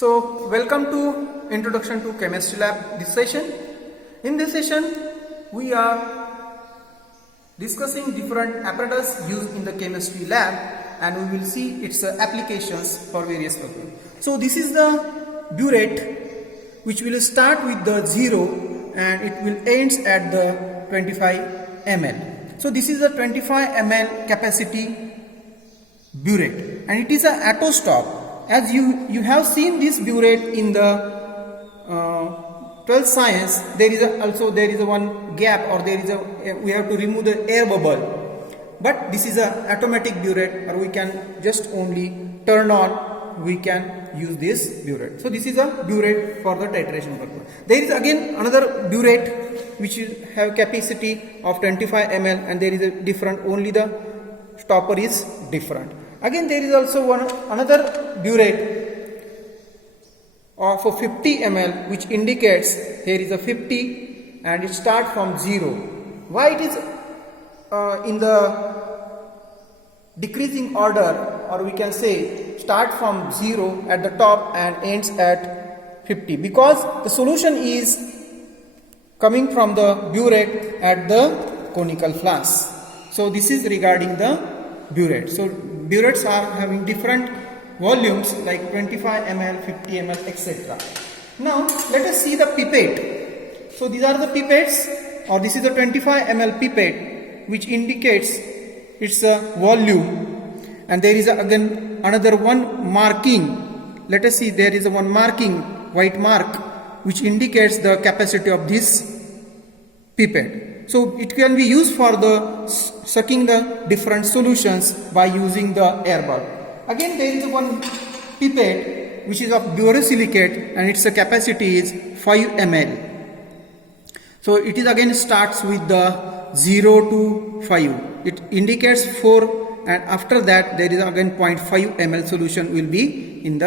So welcome to Introduction to Chemistry Lab this session. In this session we are discussing different apparatus used in the chemistry lab and we will see its applications for various purposes. So this is the burette which will start with the 0 and it will ends at the 25 ml. So this is a 25 ml capacity burette and it is a auto stop. As you have seen this burette in the 12th science, there is a one gap, or we have to remove the air bubble. But this is a automatic burette, or we can just only turn on. We can use this burette. So this is a burette for the titration purpose. There is again another burette which will have capacity of 25 ml, and there is a different. Only the stopper is different. Again, there is also another burette of 50 ml, which indicates here is a 50 and it starts from 0. Why it is in the decreasing order, or we can say start from 0 at the top and ends at 50, because the solution is coming from the burette at the conical flask. So this is regarding the burette. So burettes are having different volumes like 25 ml, 50 ml, etc. Now let us see the pipette. So these are the pipettes, or this is the 25 ml pipette which indicates its volume, and there is again another one marking. Let us see, there is a one marking, white mark, which indicates the capacity of this pipette. So it can be used for the sucking the different solutions by using the air bulb. Again, there is one pipette which is of borosilicate and its capacity is 5 ml. So it is again starts with the 0 to 5. It indicates 4, and after that there is again 0.5 ml solution will be in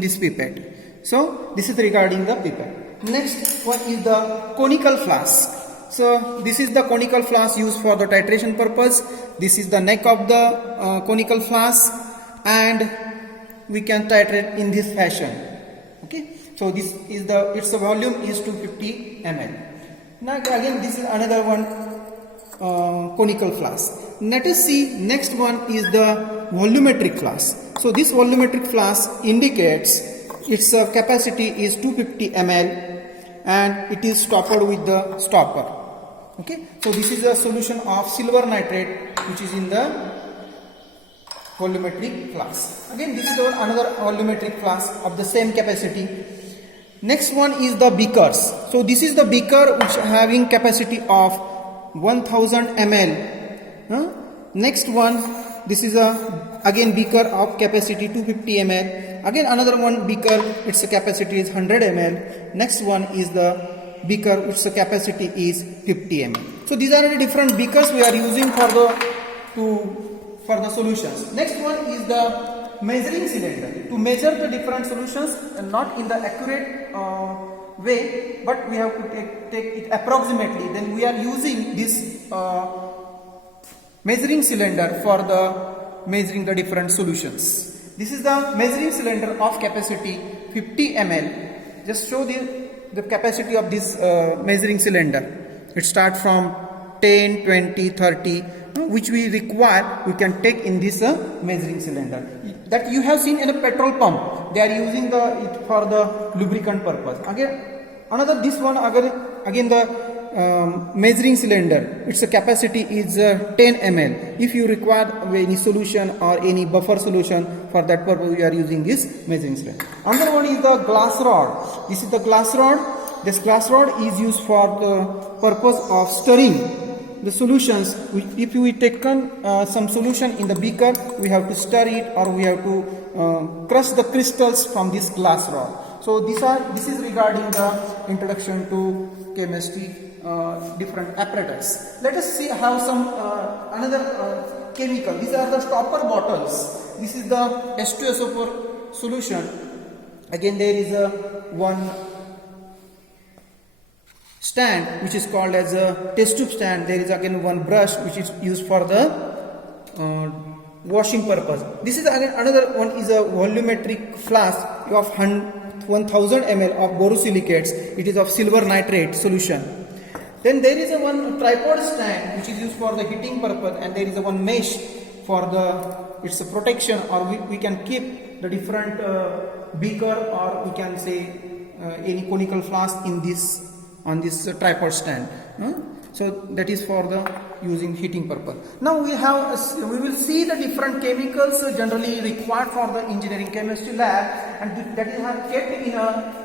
this pipette. So this is regarding the pipette. Next one is the conical flask. So this is the conical flask used for the titration purpose. This is the neck of the conical flask, and we can titrate in this fashion. Okay. So this is its volume is 250 ml. Now again this is another one conical flask. Let us see, next one is the volumetric flask. So this volumetric flask indicates its capacity is 250 ml and it is stoppered with the stopper. Okay, so this is a solution of silver nitrate which is in the volumetric flask. Again, this is another volumetric flask of the same capacity. Next one is the beakers. So this is the beaker which having capacity of 1000 ml. Next one, this is again beaker of capacity 250 ml. Again another one beaker, its capacity is 100 ml. Next one is the beaker, its capacity is 50 ml. So these are the different beakers we are using for the solutions. Next one is the measuring cylinder, to measure the different solutions, and not in the accurate way, but we have to take it approximately. Then we are using this measuring cylinder for the measuring the different solutions. This is the measuring cylinder of capacity 50 ml. Just show the capacity of this measuring cylinder. It starts from 10, 20, 30, which we require, we can take in this measuring cylinder. That you have seen in a petrol pump. They are using it for the lubricant purpose. Again, another this one again the measuring cylinder, its capacity is 10 ml. If you require any solution or any buffer solution, for that purpose we are using this measuring cylinder. Another one is the glass rod. This is the glass rod. This glass rod is used for the purpose of stirring the solutions. If we take some solution in the beaker, we have to stir it, or we have to crush the crystals from this glass rod. So this is regarding the introduction to chemistry, different apparatus. Let us see how some another chemical. These are the stopper bottles. This is the H2SO4 solution. Again there is one stand which is called as a test tube stand. There is again one brush which is used for the washing purpose. This is again another one is a volumetric flask of 1000 ml of borosilicates. It is of silver nitrate solution. Then there is a one tripod stand which is used for the heating purpose, and there is a one mesh for the its protection, or we can keep the different beaker, or we can say any conical flask in this on this tripod stand. So that is for the using heating purpose. Now we will see the different chemicals generally required for the engineering chemistry lab, and that is kept in a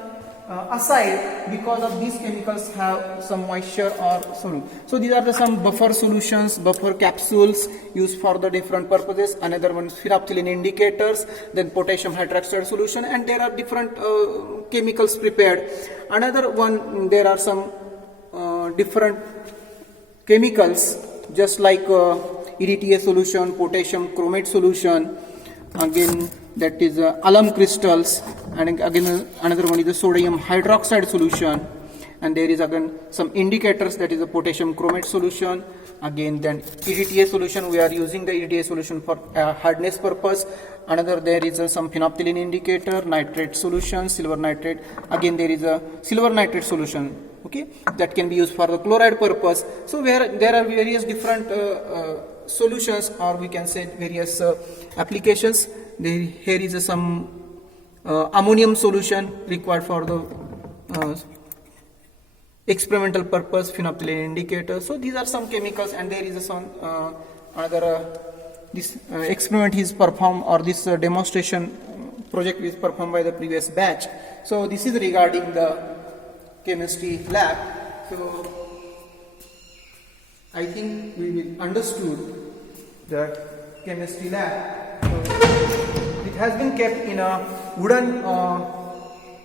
aside because of these chemicals have some moisture or solute. So these are the some buffer solutions, buffer capsules used for the different purposes. Another one is phenolphthalein indicators, then potassium hydroxide solution, and there are different chemicals prepared. Another one, there are some different chemicals just like EDTA solution, potassium chromate solution, again that is alum crystals, and again another one is the sodium hydroxide solution, and there is again some indicators, that is a potassium chromate solution. Again then EDTA solution, we are using the EDTA solution for hardness purpose. Another, there is some phenolphthalein indicator, nitrate solution, silver nitrate. Again there is a silver nitrate solution, okay, that can be used for the chloride purpose. So where there are various different solutions, or we can say various applications. Here is some ammonium solution required for the experimental purpose, phenolphthalein indicator. So these are some chemicals, and there is some another this experiment is performed, or this demonstration project is performed by the previous batch. So this is regarding the chemistry lab. So I think we will understood the chemistry lab. It has been kept in a wooden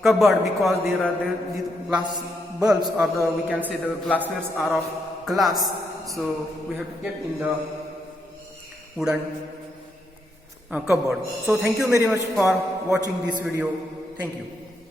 cupboard because there are the glass bulbs, or the we can say the glasswares are of glass. So we have kept in the wooden cupboard. So thank you very much for watching this video. Thank you.